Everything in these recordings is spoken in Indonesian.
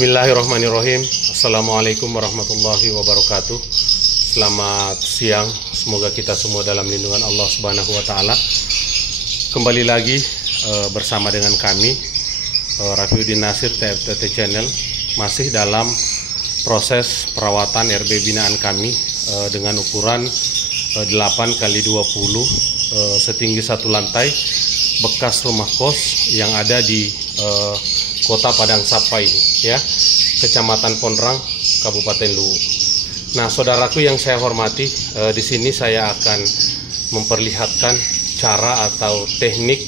Bismillahirrahmanirrahim. Assalamualaikum warahmatullahi wabarakatuh. Selamat siang. Semoga kita semua dalam lindungan Allah Subhanahu wa taala. Kembali lagi bersama dengan kami Rafiuddin Nasir TFTT Channel, masih dalam proses perawatan RB binaan kami dengan ukuran 8x20 setinggi 1 lantai, bekas rumah kos yang ada di Kota Padang Sapa ini, ya, Kecamatan Pondrang, Kabupaten Luwu. Nah, saudaraku yang saya hormati, di sini saya akan memperlihatkan cara atau teknik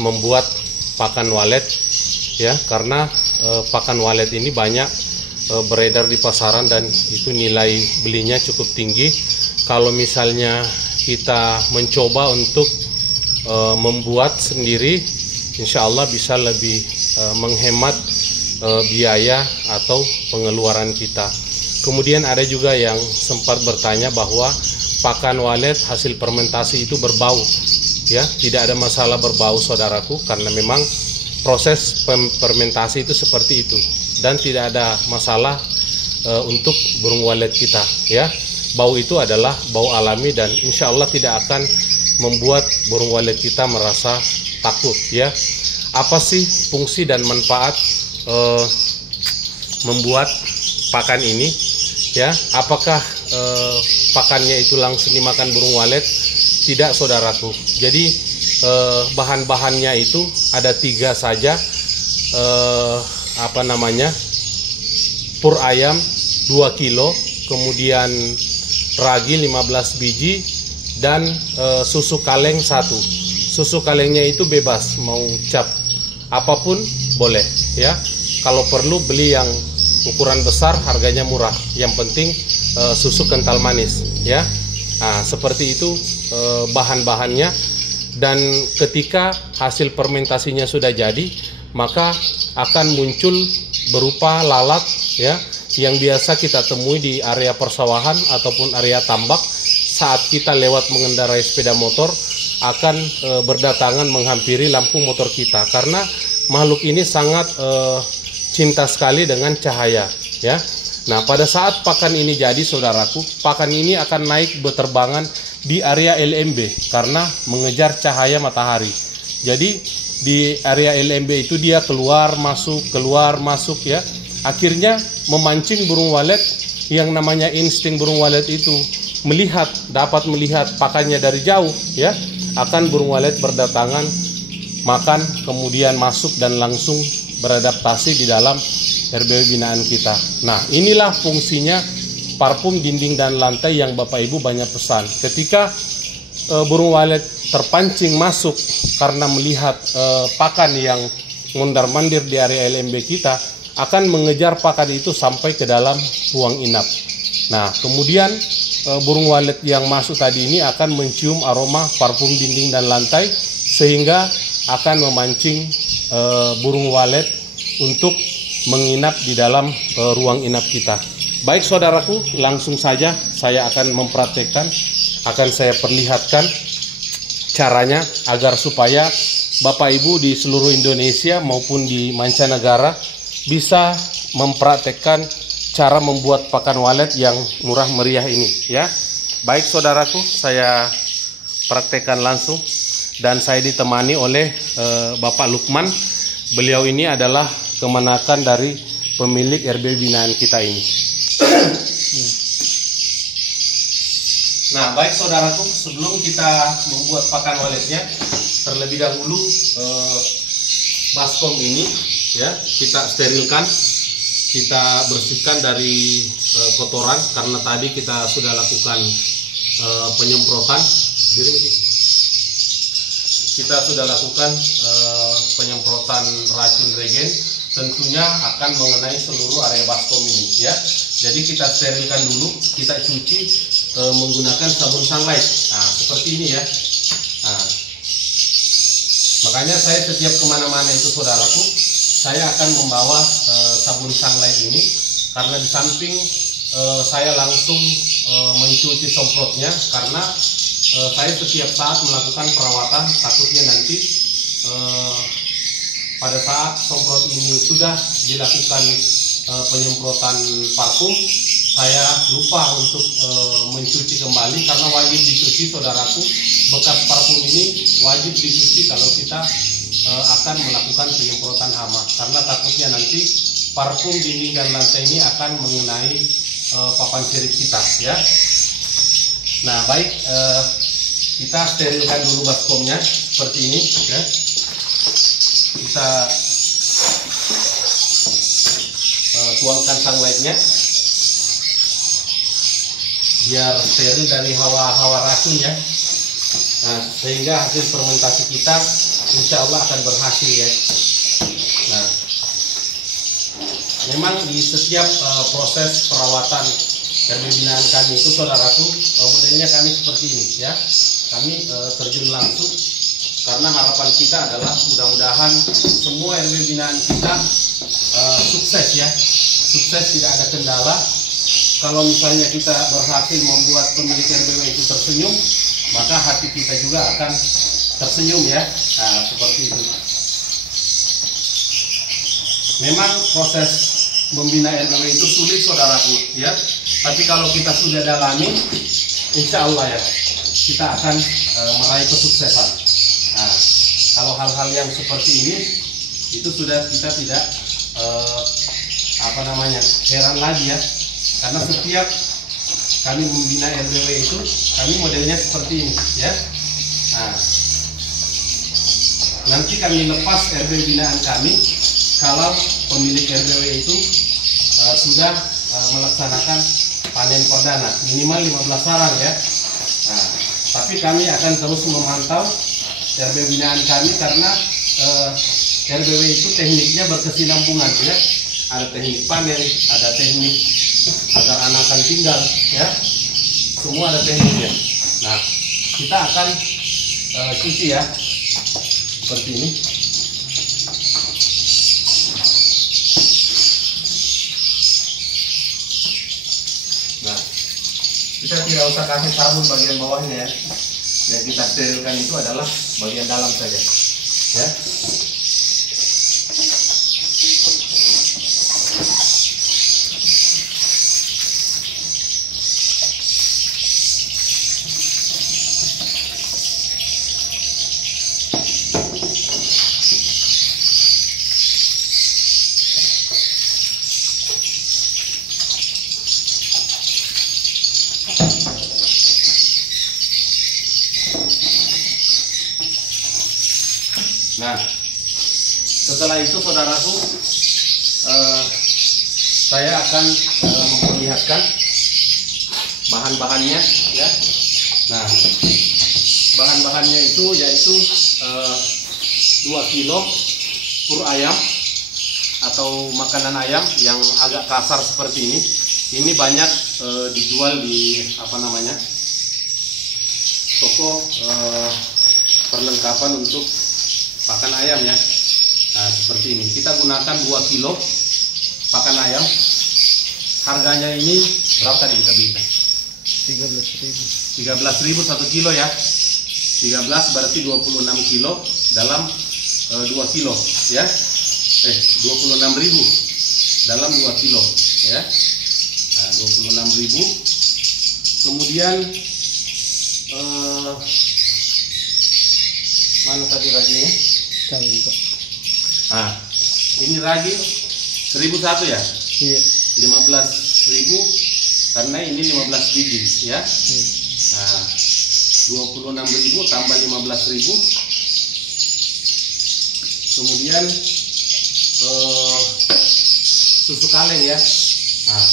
membuat pakan walet, ya, karena pakan walet ini banyak beredar di pasaran dan itu nilai belinya cukup tinggi. Kalau misalnya kita mencoba untuk membuat sendiri, insya Allah bisa lebih menghemat biaya atau pengeluaran kita. Kemudian ada juga yang sempat bertanya bahwa pakan walet hasil fermentasi itu berbau, ya. Tidak ada masalah berbau, saudaraku, karena memang proses fermentasi itu seperti itu dan tidak ada masalah untuk burung walet kita, ya. Bau itu adalah bau alami dan insya Allah tidak akan membuat burung walet kita merasa takut, ya. Apa sih fungsi dan manfaat membuat pakan ini, ya? Apakah pakannya itu langsung dimakan burung walet? Tidak, saudaraku. Jadi bahan-bahannya itu ada 3 saja. Pur ayam 2 kilo, kemudian ragi 15 biji, dan susu kaleng 1. Susu kalengnya itu bebas, mau cap apapun boleh, ya. Kalau perlu beli yang ukuran besar, harganya murah. Yang penting susu kental manis, ya. Nah, seperti itu bahan-bahannya. Dan ketika hasil fermentasinya sudah jadi, maka akan muncul berupa lalat, ya, yang biasa kita temui di area persawahan ataupun area tambak. Saat kita lewat mengendarai sepeda motor, akan berdatangan menghampiri lampu motor kita, karena makhluk ini sangat cinta sekali dengan cahaya, ya. Nah, pada saat pakan ini jadi, saudaraku, pakan ini akan naik berterbangan di area LMB karena mengejar cahaya matahari. Jadi di area LMB itu dia keluar masuk, ya. Akhirnya memancing burung walet. Yang namanya insting burung walet itu dapat melihat pakannya dari jauh, ya. Akan burung walet berdatangan, makan, kemudian masuk dan langsung beradaptasi di dalam RBW binaan kita. Nah, inilah fungsinya parfum dinding dan lantai yang Bapak Ibu banyak pesan. Ketika burung walet terpancing masuk karena melihat pakan yang mondar-mandir di area LMB kita, akan mengejar pakan itu sampai ke dalam ruang inap. Nah, kemudian burung walet yang masuk tadi ini akan mencium aroma parfum dinding dan lantai, sehingga akan memancing burung walet untuk menginap di dalam ruang inap kita. Baik, saudaraku, langsung saja saya akan mempraktekkan, akan saya perlihatkan caranya agar supaya Bapak Ibu di seluruh Indonesia maupun di mancanegara bisa mempraktekkan cara membuat pakan walet yang murah meriah ini, ya. Baik, saudaraku, saya praktekkan langsung dan saya ditemani oleh Bapak Lukman. Beliau ini adalah kemenakan dari pemilik RB binaan kita ini. Nah, baik, saudaraku, sebelum kita membuat pakan waletnya, terlebih dahulu baskom ini, ya, kita sterilkan. Kita bersihkan dari kotoran karena tadi kita sudah lakukan penyemprotan. Kita sudah lakukan penyemprotan racun regen, tentunya akan mengenai seluruh area baskom ini, ya. Jadi kita sterilkan dulu, kita cuci menggunakan sabun sunlight. Nah, seperti ini, ya. Nah, makanya saya setiap kemana-mana itu, saudaraku, saya akan membawa sabun sunlight ini, karena di samping saya langsung mencuci semprotnya, karena saya setiap saat melakukan perawatan, takutnya nanti pada saat semprot ini sudah dilakukan penyemprotan parfum, saya lupa untuk mencuci kembali, karena wajib dicuci saudaraku. Bekas parfum ini wajib dicuci kalau kita akan melakukan penyemprotan hama, karena takutnya nanti parfum dinding dan lantai ini akan mengenai papan sirip kita ya. Nah baik, kita sterilkan dulu baskomnya seperti ini ya. Kita tuangkan sunlightnya biar steril dari hawa-hawa racun ya. Nah, sehingga hasil fermentasi kita insya Allah akan berhasil ya. Nah, memang di setiap proses perawatan RB binaan kami itu saudaraku, modelnya kami seperti ini ya. Kami terjun langsung, karena harapan kita adalah mudah-mudahan semua RB binaan kita sukses ya. Sukses, tidak ada kendala. Kalau misalnya kita berhasil membuat pemilik RBW itu tersenyum, maka hati kita juga akan tersenyum ya. Nah, seperti itu. Memang proses membina RBW itu sulit saudaraku ya. Tapi kalau kita sudah dalami, insya Allah ya, kita akan meraih kesuksesan. Nah, kalau hal-hal yang seperti ini, itu sudah kita tidak heran lagi ya, karena setiap kami membina RBW itu kami modelnya seperti ini ya. Nah, nanti kami lepas RB binaan kami kalau pemilik RBW itu sudah melaksanakan panen perdana minimal 15 sarang ya. Nah, tapi kami akan terus memantau RB binaan kami, karena RBW itu tekniknya berkesinambungan ya. Ada teknik panen, ada teknik agar anakan tinggal ya. Semua ada tekniknya. Nah, kita akan cuci ya seperti ini. Nah, kita tidak usah kasih sabun bagian bawahnya ya. Yang kita sterilkan itu adalah bagian dalam saja ya. Nah, setelah itu saudaraku, saya akan memperlihatkan bahan-bahannya ya. Nah, bahan-bahannya itu yaitu 2 kilo pur ayam atau makanan ayam yang agak kasar seperti ini. Ini banyak dijual di toko perlengkapan untuk pakan ayam ya. Nah, seperti ini. Kita gunakan 2 kilo pakan ayam. Harganya ini berapa tadi kita beli? 13.000 1 kilo ya. 13 berarti 26 kilo dalam 2 kilo ya. 26.000 dalam 2 kilo ya. Nah, 26.000. Kemudian mana tadi raginya? Kami Pak. Nah, ini ragi 1.001 ya? Iya. 15.000 karena ini 15 biji ya. Iya. Nah, 26.000 tambah 15.000. Kemudian susu kaleng ya. Nah,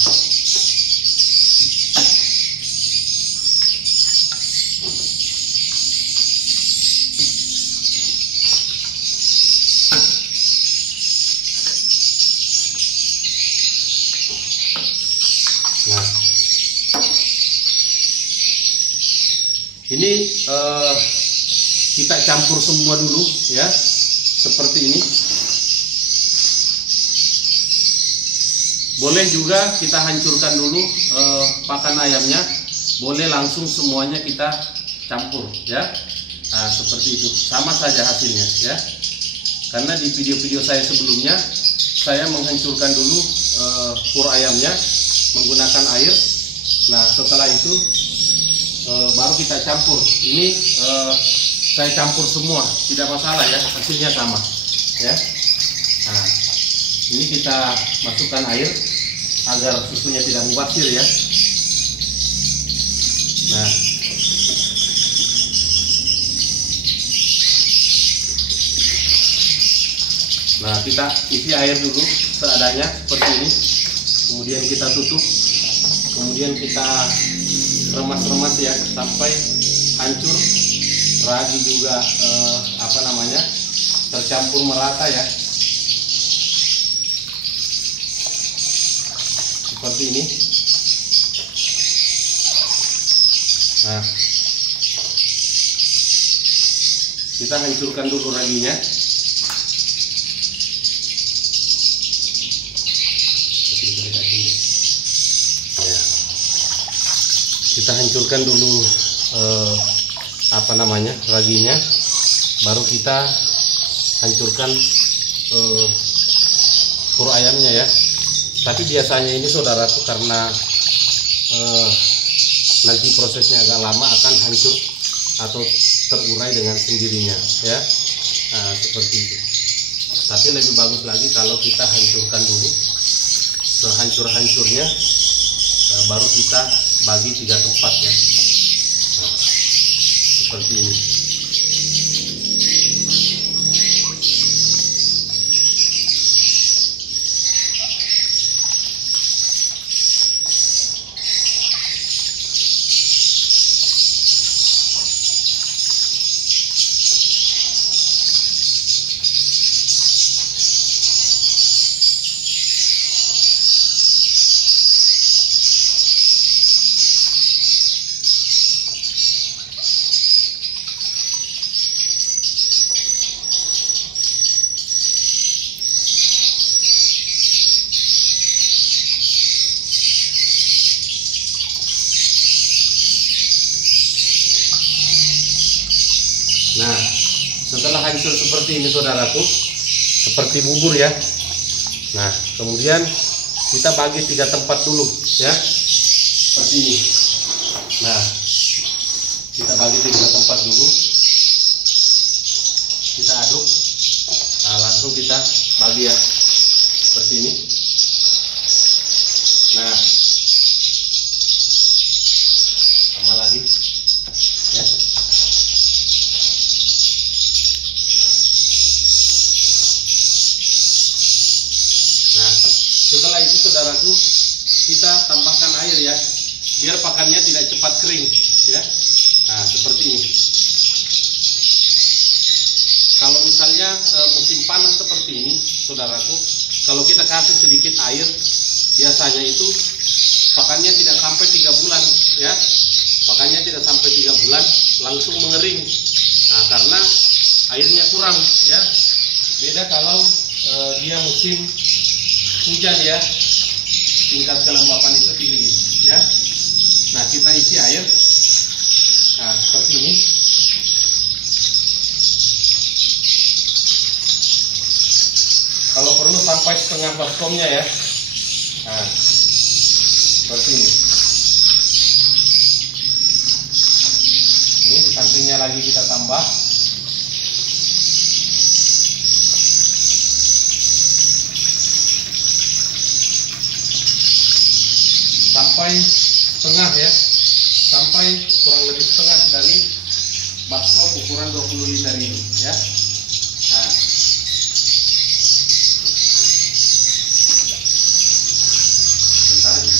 ini kita campur semua dulu ya, seperti ini. Boleh juga kita hancurkan dulu pakan ayamnya, boleh langsung semuanya kita campur ya. Nah, seperti itu, sama saja hasilnya ya. Karena di video-video saya sebelumnya saya menghancurkan dulu pur ayamnya menggunakan air. Nah setelah itu baru kita campur. Ini saya campur semua, tidak masalah ya, hasilnya sama ya. Nah ini kita masukkan air agar susunya tidak mubazir ya. Nah kita isi air dulu seadanya seperti ini, kemudian kita tutup, kemudian kita remas-remas ya sampai hancur, ragi juga tercampur merata ya, seperti ini. Nah kita hancurkan dulu raginya. Kita hancurkan dulu raginya, baru kita hancurkan pur ayamnya ya. Tapi biasanya ini saudaraku karena nanti prosesnya agak lama akan hancur atau terurai dengan sendirinya ya. Nah seperti itu. Tapi lebih bagus lagi kalau kita hancurkan dulu sehancur-hancurnya, baru kita bagi 3 tempat ya. Nah, seperti ini. Nah, setelah hancur seperti ini saudaraku, seperti bubur ya. Nah, kemudian kita bagi 3 tempat dulu ya, seperti ini. Nah, kita bagi 3 tempat dulu, kita aduk. Nah, langsung kita bagi ya, seperti ini. Nah, tambah lagi ya. Setelah itu saudaraku, kita tambahkan air ya, biar pakannya tidak cepat kering ya. Nah seperti ini. Kalau misalnya musim panas seperti ini saudaraku, kalau kita kasih sedikit air, biasanya itu pakannya tidak sampai 3 bulan ya. Pakannya tidak sampai 3 bulan langsung mengering. Nah karena airnya kurang ya. Beda kalau dia musim hujan ya, tingkat kelembapan itu tinggi ya. Nah kita isi air, nah seperti ini. Kalau perlu sampai setengah baskomnya ya. Nah seperti ini. Ini di sampingnya lagi kita tambah. Sampai setengah ya, sampai kurang lebih setengah dari baskom ukuran 20 liter ini ya. Nah, bentar ya.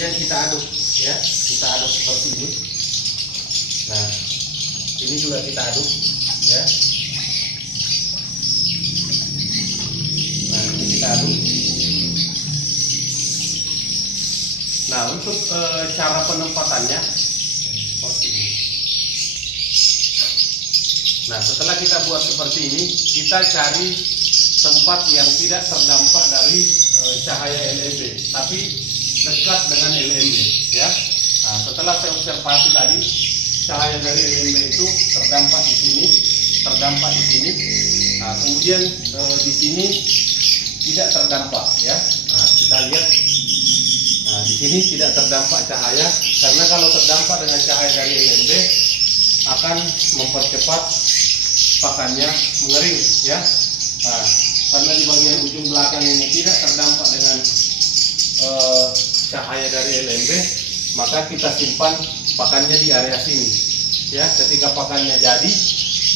kemudian kita aduk ya, kita aduk seperti ini. Nah, ini juga kita aduk ya. Nah, ini kita aduk. Nah, untuk cara penempatannya seperti ini. Nah, setelah kita buat seperti ini, kita cari tempat yang tidak terdampak dari cahaya LED, tapi dekat dengan LED ya. Nah, setelah saya observasi tadi, cahaya dari LED itu terdampak di sini, terdampak di sini. Nah, kemudian di sini tidak terdampak ya. Nah, kita lihat. Nah, di sini tidak terdampak cahaya, karena kalau terdampak dengan cahaya dari LED akan mempercepat pakannya mengering ya. Nah, karena di bagian ujung belakang ini tidak terdampak dengan cahaya dari LED, maka kita simpan pakannya di area sini ya. Ketika pakannya jadi,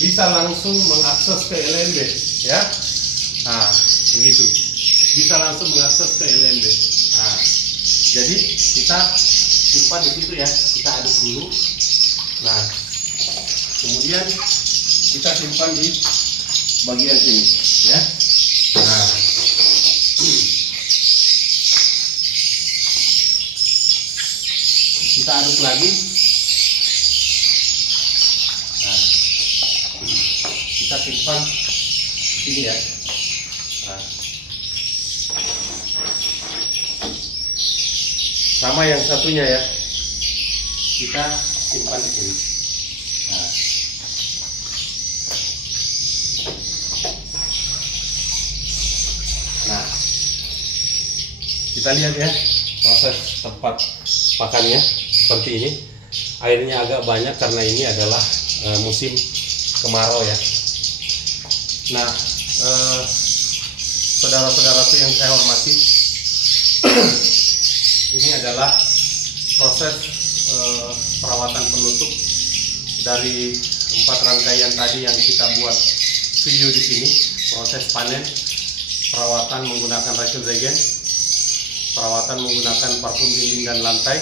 bisa langsung mengakses ke LED ya. Nah, begitu, bisa langsung mengakses ke LED. Nah, jadi kita simpan di situ ya, kita aduk dulu. Nah, kemudian kita simpan di bagian sini ya. Nah, kita aduk lagi. Nah, kita simpan di sini ya. Nah, sama yang satunya ya, kita simpan di sini. Nah, nah, kita lihat ya proses tempat pakannya seperti ini. Airnya agak banyak karena ini adalah musim kemarau ya. Nah, saudara-saudaraku yang saya hormati, ini adalah proses perawatan penutup dari 4 rangkaian tadi yang kita buat video di sini. Proses panen, perawatan menggunakan Rachel Regen, perawatan menggunakan parfum dinding dan lantai,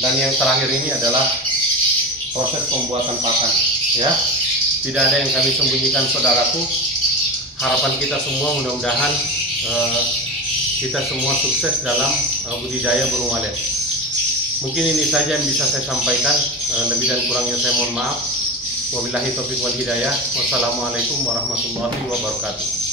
dan yang terakhir ini adalah proses pembuatan pakan ya. Tidak ada yang kami sembunyikan saudaraku. Harapan kita semua mudah-mudahan kita semua sukses dalam budidaya burung walet. Mungkin ini saja yang bisa saya sampaikan. Lebih dan kurangnya saya mohon maaf. Wabillahi taufiq wal hidayah. Wassalamualaikum warahmatullahi wabarakatuh.